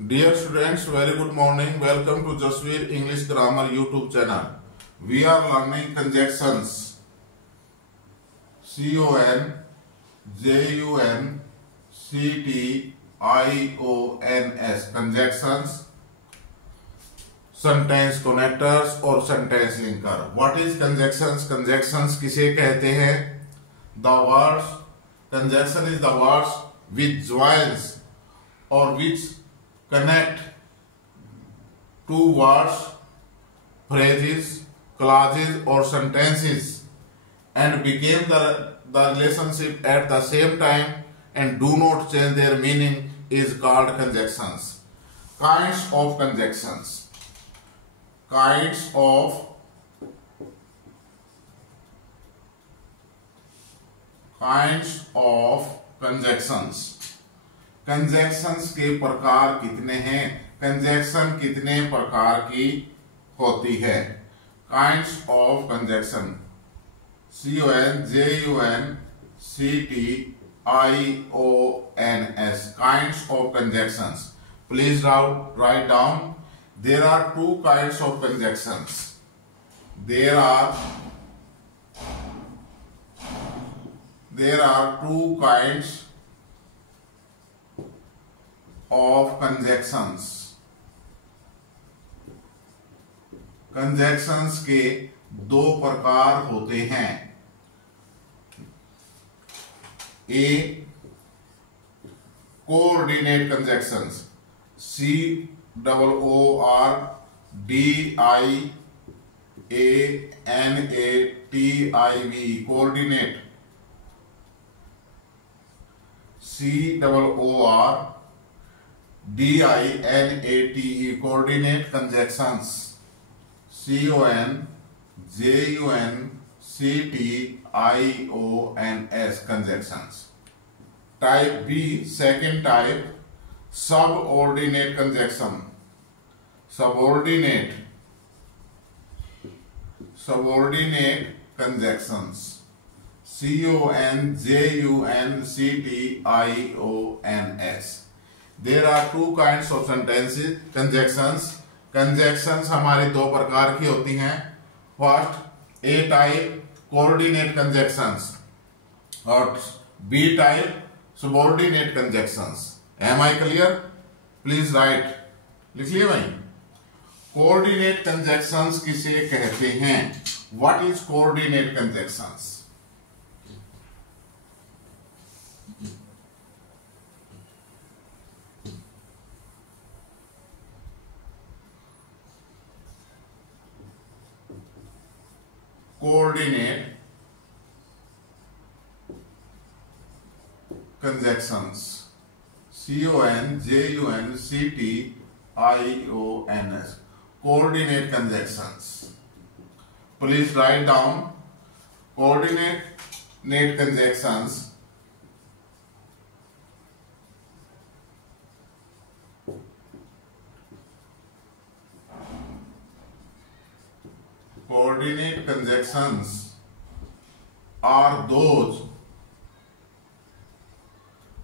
Dear students, very good morning. Welcome to Jasveer English Grammar YouTube channel. We are learning conjunctions. CON, JUN, CTIONS. Conjunctions, sentence connectors और sentence linker. What is conjunctions? Conjunctions किसे कहते हैं? The words. Conjunction is the words which joins or which connect two words, phrases, clauses or sentences and begin the relationship at the same time and do not change their meaning is called conjunctions. Kinds of conjunctions. Kinds of conjunctions. Conjunctions के प्रकार कितने हैं? Conjunction कितने प्रकार की होती है? Kinds of conjunction. CON, JUN, CTIONS. Kinds of conjunctions. Please write down. There are two kinds of conjunctions. There are two kinds of conjunctions. Conjunctions के दो प्रकार होते हैं. A, coordinate conjunctions. COORDINATIONATIVE. Coordinate. COORDINATE. Coordinate conjunctions. CON, JUN, CTIONS. Conjunctions. Type B, second type, subordinate conjunction. Subordinate conjunctions. CON, JUN, CTIONS. There are two kinds of sentences. Conjunctions हमारी दो प्रकार की होती हैं. First, A type coordinate conjunctions और B type subordinate conjunctions. Am I clear? Please write. लिख लिए भाई. Coordinate conjunctions किसे कहते हैं? What is coordinate conjunctions? Coordinate conjunctions. CON, JUN, CTIONS. Coordinate conjunctions. Please write down.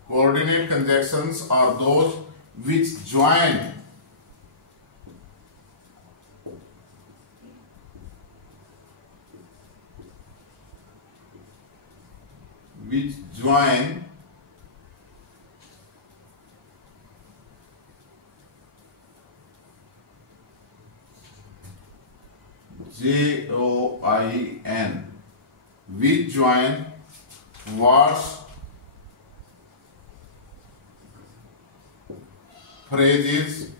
Coordinate conjunctions are those which join JOIN, which join words, phrases,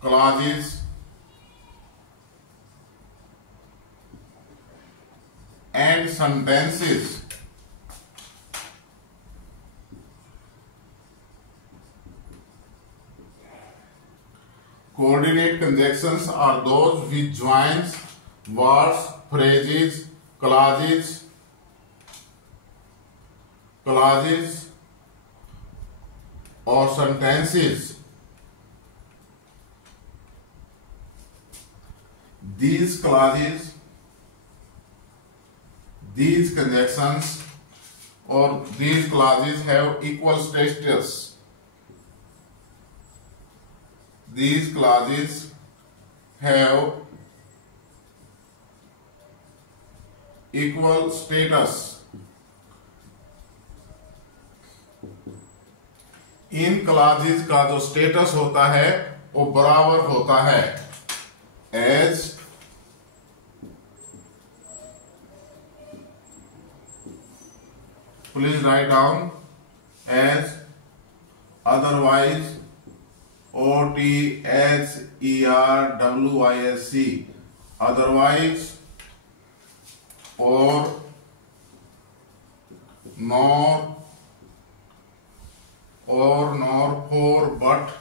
clauses and sentences Coordinate conjunctions are those which joins words, phrases, clauses or sentences. These clauses, these conjunctions or these clauses have equal status. These clauses have equal status. इन clauses का जो status होता है वो बराबर होता है as please write down as otherwise OTHERWISC otherwise और nor for but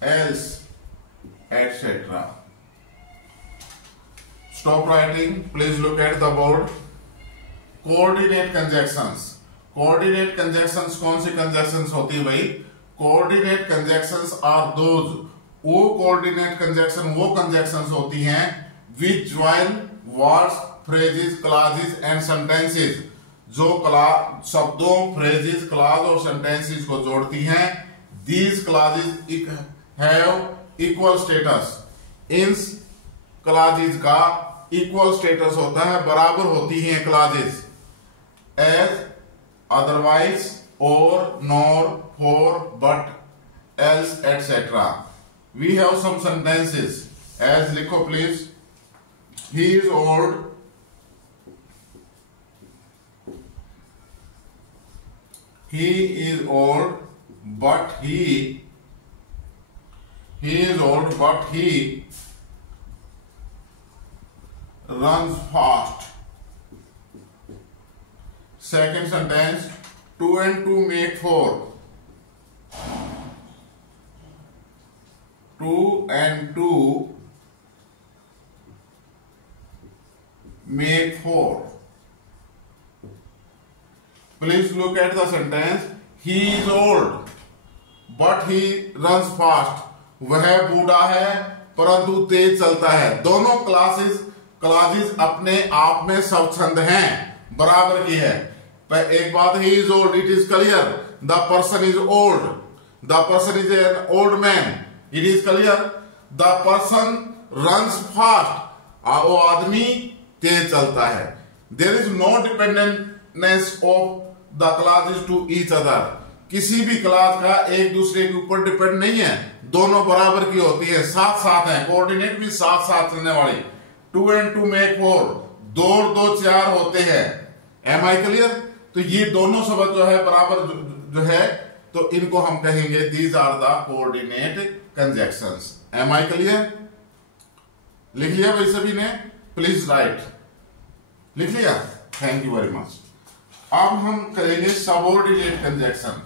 else etc. Stop writing. Please look at the board. Coordinate conjunctions. Coordinate conjunctions कौन सी conjunctions होती है भाई? Coordinate conjunctions are those. वो coordinate conjunction वो conjunctions होती हैं which join words, phrases, clauses and sentences. जो शब्दों, phrases, clause और sentences को जोड़ती हैं. These clauses have equal status. In clauses का equal status होता है, बराबर होती हैं clauses. As, otherwise, or, nor, for, but, else, etc. We have some sentences. As लिखो please. He is old. He is old, but he is old, but he runs fast. Second sentence, 2 and 2 make 4. 2 and 2 make 4. Please look at the sentence. He is old, but he runs fast. वह बूढ़ा है परंतु तेज चलता है. दोनों classes अपने आप में स्वच्छंद हैं, बराबर की है. पर एक बात, he is old, it is clear. The person is old. The person is an old man. It is clear. The person runs fast. वो आदमी तेज चलता है. There is no dependence of the clauses to each other. किसी भी class का एक दूसरे के ऊपर डिपेंड नहीं है, दोनों बराबर की होती है, साथ साथ है. कोऑर्डिनेट भी साथ साथ चलने वाली. 2 and 2 make 4. 2 और 2 4 होते हैं. Am I clear? तो ये दोनों शब्द जो है बराबर जो है, तो इनको हम कहेंगे these are the coordinate conjunctions. Am I clear? लिख लिया भाई सभी ने? Please right. लिख लिया? Thank you very much. अब हम करेंगे सबऑर्डिनेट कंजक्शन.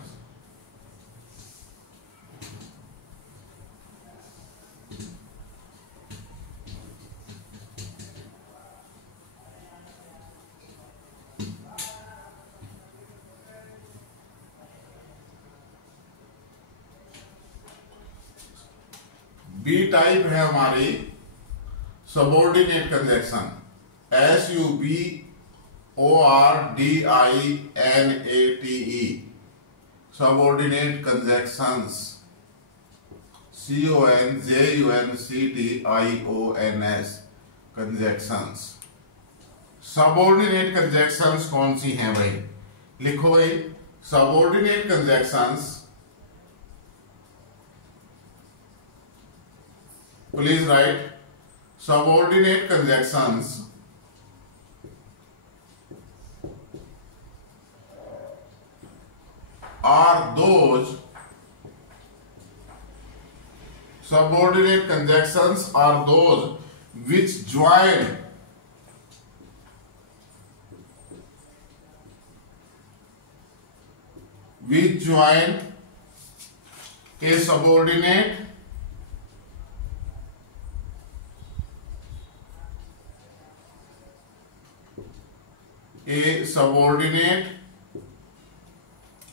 बी टाइप है हमारी subordinate conjunction. SUBORDINATE subordinate conjunctions. CONJUNCTIONS conjunctions. Subordinate conjunctions कौन सी हैं भाई? लिखो भाई. Subordinate conjunctions, please write. Subordinate conjunctions are those which join a subordinate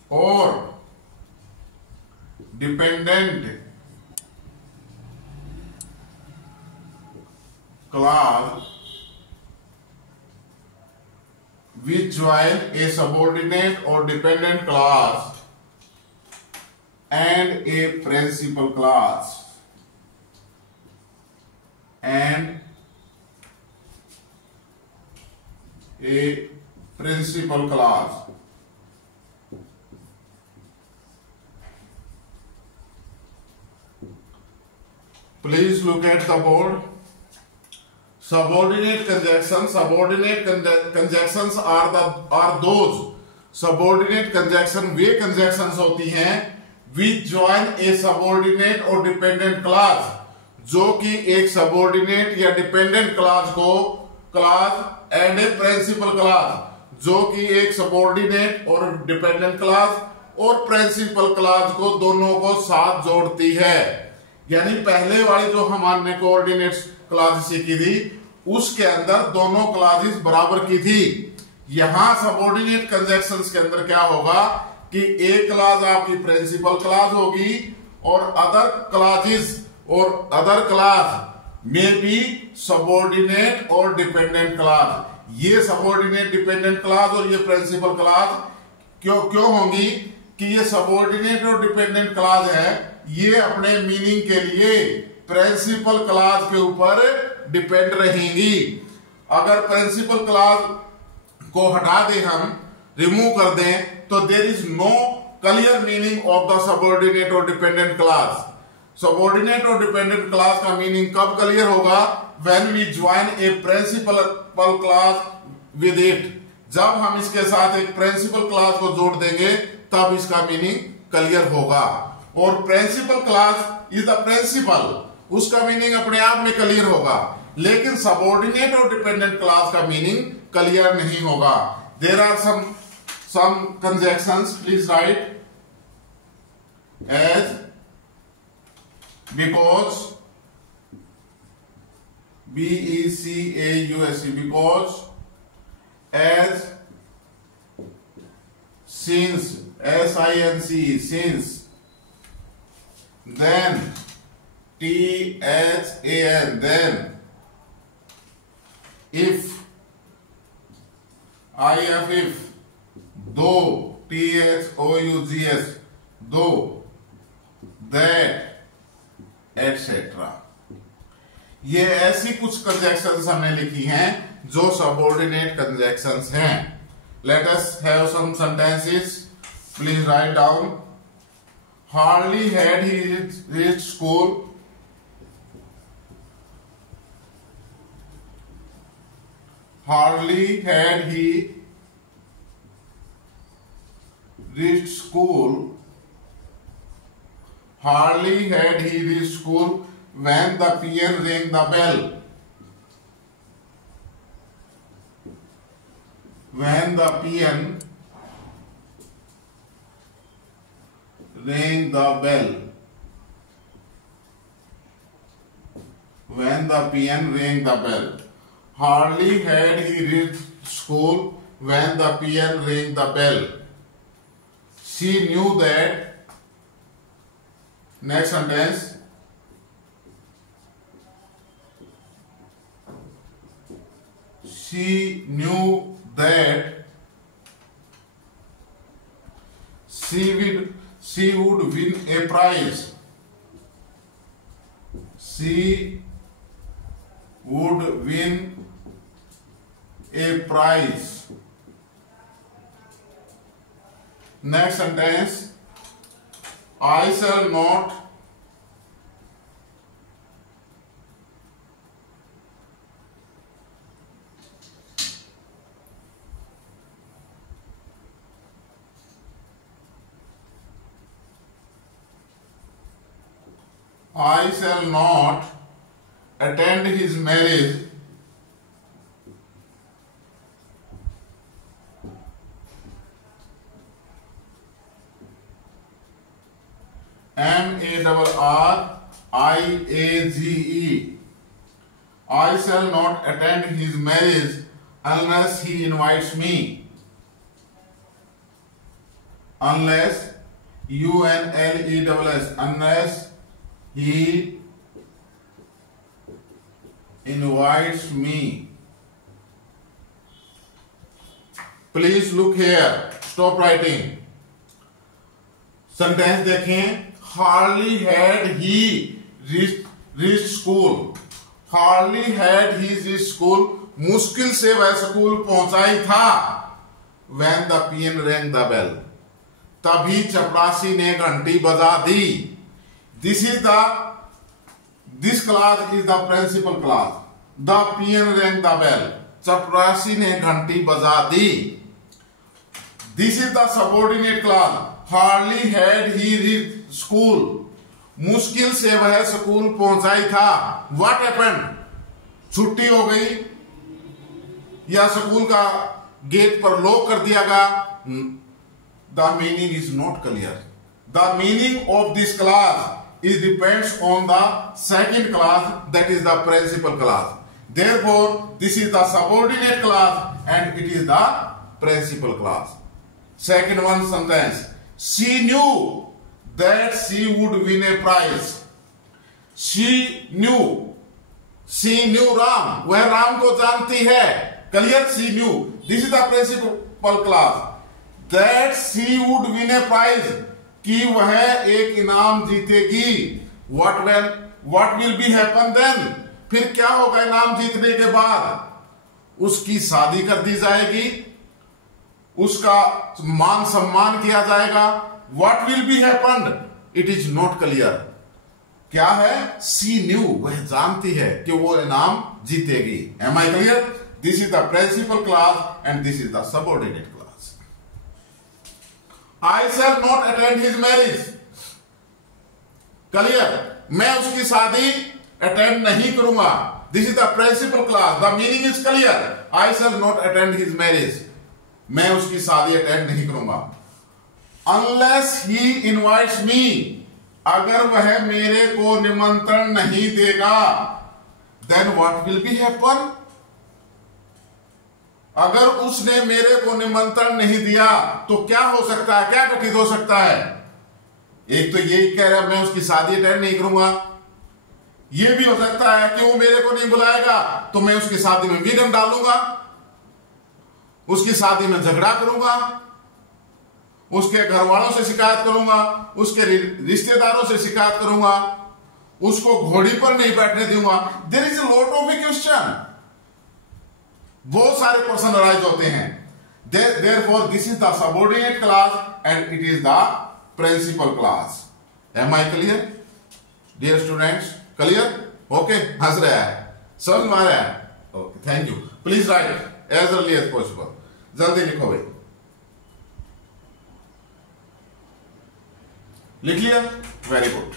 or dependent clause which join a subordinate or dependent clause and a principal clause and a principal clause. Please look at the board. Subordinate conjunctions. Subordinate conjunctions are those subordinate conjunction way conjunctions होती हैं which join a subordinate or dependent clause, जो कि एक subordinate या dependent clause को clause and a principal clause, जो कि एक subordinate और dependent clause और principal clause को दोनों को साथ जोड़ती है। यानी पहले वाली जो हमने कोऑर्डिनेट क्लॉज सीखी थी उसके अंदर दोनों क्लॉजेस बराबर की थी। यहां सबऑर्डिनेट कंजक्शंस के अंदर क्या होगा कि एक क्लॉज आपकी प्रिंसिपल क्लॉज होगी और अदर क्लॉजेस और अदर क्लॉज में भी सबऑर्डिनेट और डिपेंडेंट क्लॉज। ये सबऑर्डिनेट डिपेंडेंट क्लॉज और ये प्रिंसिपल क्लॉज क्यों होंगी कि ये सबऑर्डिनेट और डिपेंडेंट क्लॉज है, ये अपने मीनिंग के लिए प्रिंसिपल क्लॉज के ऊपर डिपेंड रहेंगी। अगर प्रिंसिपल क्लॉज को हटा दें, हम रिमूव कर दें, तो there is no clear meaning of the subordinate और डिपेंडेंट क्लॉज। सबऑर्डिनेट और डिपेंडेंट क्लॉज का मीनिंग कब क्लियर होगा? When we join a principal clause with it. जब हम इसके साथ एक प्रिंसिपल क्लॉज को जोड़ देंगे तब इसका मीनिंग क्लियर होगा। और principal clause is the principal, उसका मीनिंग अपने आप में क्लियर होगा, लेकिन सबऑर्डिनेट और डिपेंडेंट क्लॉज का मीनिंग क्लियर नहीं होगा। There are some conjunctions, please write as because, BECAUSE, because, as, since, SINCE, since, then, THAN, then, if, if, though, THOUGS, though, that, etc. ये ऐसी कुछ कंजक्शंस हमने लिखी हैं जो सबऑर्डिनेट कंजक्शंस हैं। Let us have some sentences, please write down. Hardly had he reached school, hardly had he reached school, hardly had he reached school when the peon rang the bell. When the peon rang the bell. When the peon rang the bell. Hardly had he reached school when the peon rang the bell. She knew that. Next sentence. She knew that she would win a prize. She would win a prize. Next sentence. I shall not attend his marriage MARRIAGE. I shall not attend his marriage unless he invites me. Unless, UNLESS, unless he invites me. Please look here. Stop writing. Sentence देखें. Hardly had he reached school. Hardly had he reached school. मुश्किल से वह school पहुंचा ही था. When the peon rang the bell. तभी चपरासी ने घंटी बजा दी. This clause is the principal clause. The peon rang the bell. चपरासी ने घंटी बजा दी. This is the subordinate clause. Hardly had he reached school. मुश्किल से वह स्कूल पहुंचा ही था. What happened? छुट्टी हो गई या स्कूल का गेट पर लॉक कर दिया गया. The meaning is not clear. The meaning of this clause is depends on the second clause, that is the principal clause. Therefore, this is the subordinate clause and it is the principal clause. Second one sentence. She knew that she would win a prize. She knew Ram. वह राम को जानती है. Clear? She knew. This is the principal clause. That she would win a prize. कि वह एक इनाम जीतेगी. What will be happen then? फिर क्या होगा इनाम जीतने के बाद? उसकी शादी कर दी जाएगी. उसका मान सम्मान किया जाएगा. What will be happened? It is not clear. क्या है? She knew. वह जानती है कि वो इनाम जीतेगी. Am I clear? This is the principal clause and this is the subordinate clause. I shall not attend his marriage. Clear? मैं उसकी शादी attend नहीं करूंगा. This is the principal clause. The meaning is clear. I shall not attend his marriage. मैं उसकी शादी attend नहीं करूंगा. Unless he invites me. अगर वह मेरे को निमंत्रण नहीं देगा. Then what will be happen? अगर उसने मेरे को निमंत्रण नहीं दिया तो क्या हो सकता है? क्या घटित हो सकता है? एक तो यही कह रहा है मैं उसकी शादी अटेंड नहीं करूंगा. यह भी हो सकता है कि वो मेरे को नहीं बुलाएगा तो मैं उसकी शादी में विघ्न डालूंगा. उसकी शादी में झगड़ा करूंगा. उसके घर वालों से शिकायत करूंगा. उसके रिश्तेदारों से शिकायत करूंगा. उसको घोड़ी पर नहीं बैठने दूंगा. There is a lot of question. बहुत सारे प्रश्न अराइज होते हैं. Therefore, this is the subordinate clause and it is the principal clause. Am I clear? Dear students, clear? Okay, हंस रहा है, समझ में आ रहा है? Okay, thank you. Please write as early as possible. जल्दी लिखो भाई. लिख लिया? Very good.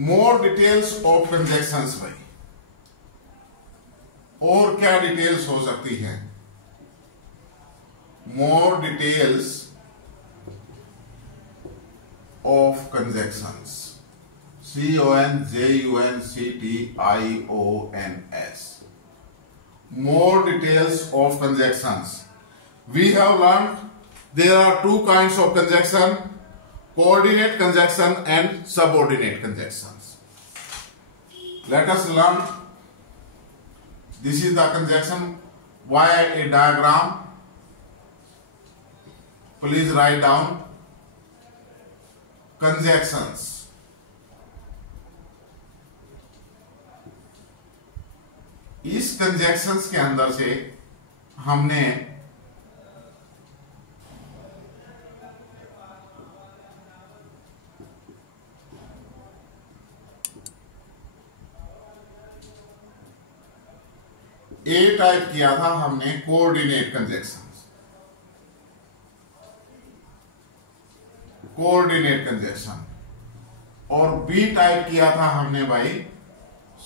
More details of conjunctions भाई. और क्या डिटेल्स हो सकती हैं? More details of conjunctions. CONJUNCTIONS. More details of conjunctions. We have learned there are two kinds of conjunction: coordinate conjunction and subordinate conjunctions. Let us learn. This is the conjunction via a diagram. Please write down conjunctions. इस conjunctions के अंदर से हमने ए type किया था, हमने coordinate conjunctions, coordinate conjunction, और B type किया था हमने भाई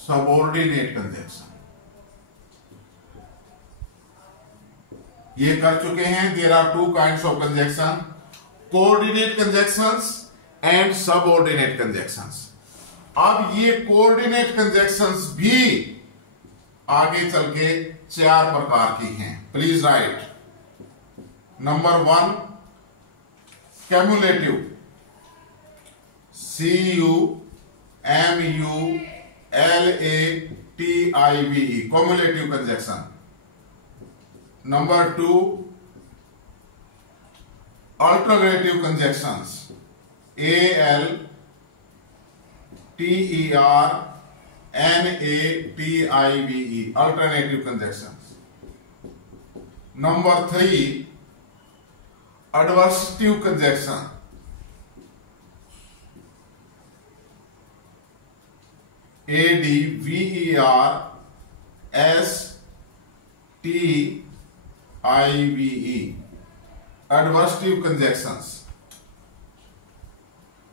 सबऑर्डिनेट कंजक्शन, ये कर चुके हैं। There are two kinds of conjunction, coordinate conjunctions and subordinate conjunctions. अब ये कोऑर्डिनेट कंजक्शंस भी आगे चल के 4 प्रकार की हैं। Please right. Number 1 कैमुलेटिव, CUMULATIVE, cumulative conjunction. Number 2 alternative conjunctions, ALTERNATIVE, alternative conjunctions. Number 3 adversative conjunction, ADVERSTIVE, adversative conjunctions,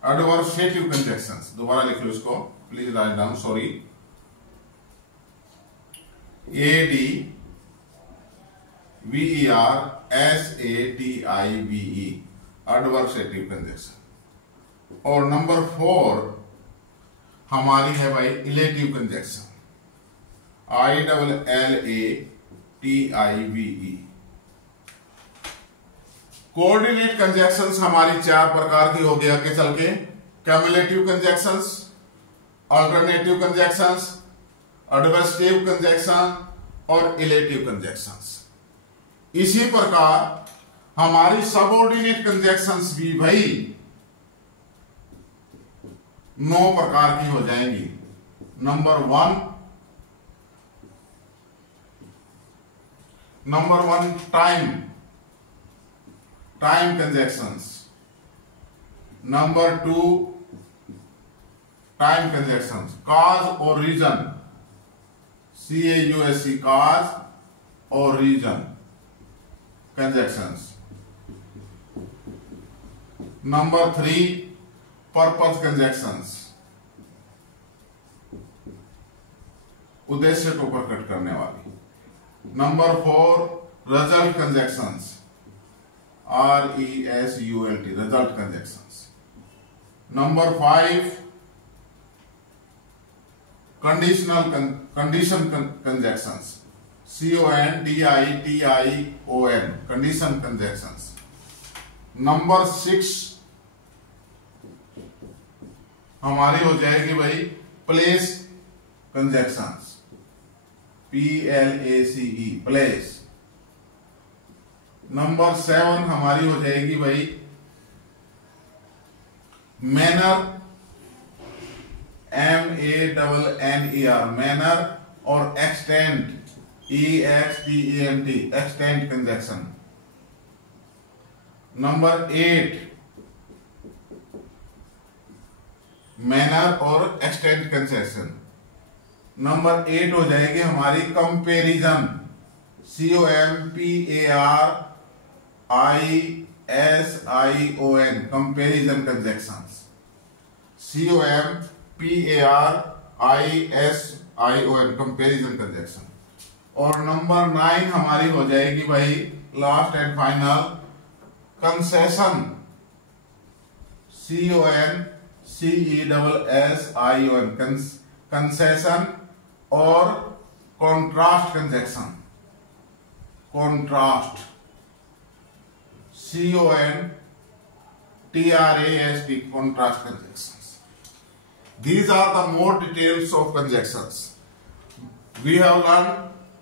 adversative conjunctions। दोबारा लिख लो इसको, please write down, sorry. ADVERSATIVE, adversative conjunction। और नंबर 4 हमारी है भाई illative conjunction, ILLATIVE। Coordinate conjunctions हमारी 4 प्रकार की हो गई आगे चल के, cumulative conjunctions, alternative conjunctions, adversative conjunction और इलेटिव कंजक्शंस। इसी प्रकार हमारी सबऑर्डिनेट कंजक्शंस भी भाई 9 प्रकार की हो जाएंगी। Number 1 time conjunctions. Number 2 time conjunctions, cause और रीजन, CAUSE, कॉज और reason conjunctions. Number 3 purpose conjunctions, उद्देश्य को प्रकट करने वाली। Number 4 result conjunctions, RESULT, result conjunctions. Number 5 condition conjunctions, CONDITION, condition conjunctions. Number 6 हमारी हो जाएगी भाई place conjunctions, PLACE, place. Number 7 हमारी हो जाएगी भाई मैनर, MANNER, मैनर और extent, EXTENT, extent conjunction. Number 8 manner और एक्सटेंट कंजक्शन। नंबर 8 हो जाएगी हमारी comparison, COMPARISION, comparison conjunctions, COMPARISION, comparison conjunction. और नंबर 9 हमारी हो जाएगी भाई last and final concession, CONCESSION, concession और contrast conjunction, contrast, CONTRAST, contrast conjunctions. These are the more details of conjunctions. We have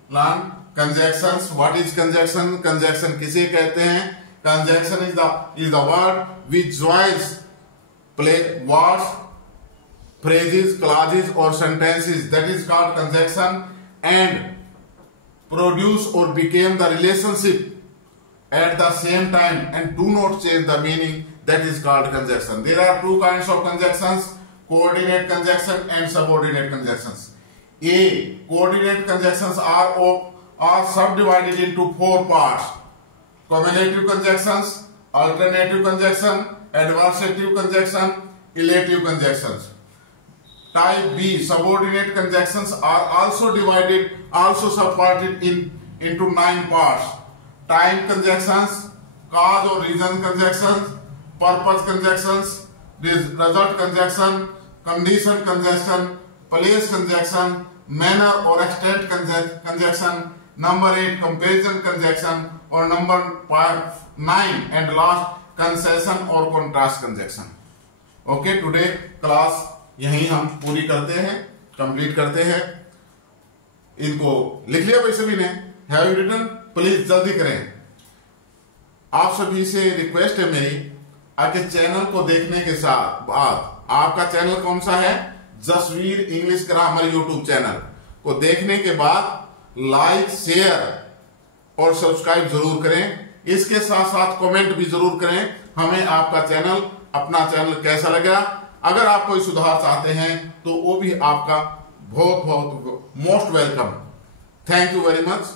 learned conjunctions. What is conjunction? Conjunction किसे कहते हैं? Conjunction is the word which joins words, phrases, clauses or sentences. That is called conjunction, and produce or became the relationship at the same time and do not change the meaning. That is called conjunction. There are 2 kinds of conjunctions, coordinate conjunction and subordinate conjunctions. Coordinate conjunctions are subdivided into 4 parts: cumulative conjunctions, alternative conjunction, adversative conjunction, elative conjunctions. Type B, subordinate conjunctions are also subparted into 9 parts. Time conjunctions, cause or reason conjunctions, purpose conjunctions, result conjunction, condition conjunction, place conjunction, manner or extent conjunction, number 8 comparison conjunction, और number 9 and last concession और contrast conjunction. Okay, today class यहीं हम पूरी करते हैं, complete करते हैं. इनको लिख लिया भाई सभी ने? Have you written? प्लीज जल्दी करें. आप सभी से रिक्वेस्ट है मेरी, आगे चैनल को देखने के साथ बाद, आपका चैनल कौन सा है? Jasveer English grammar YouTube channel को देखने के बाद लाइक, शेयर और सब्सक्राइब जरूर करें. इसके साथ साथ कमेंट भी जरूर करें हमें आपका चैनल, अपना चैनल कैसा लगा. अगर आप कोई सुधार चाहते हैं तो वो भी आपका बहुत बहुत most welcome. Thank you very much.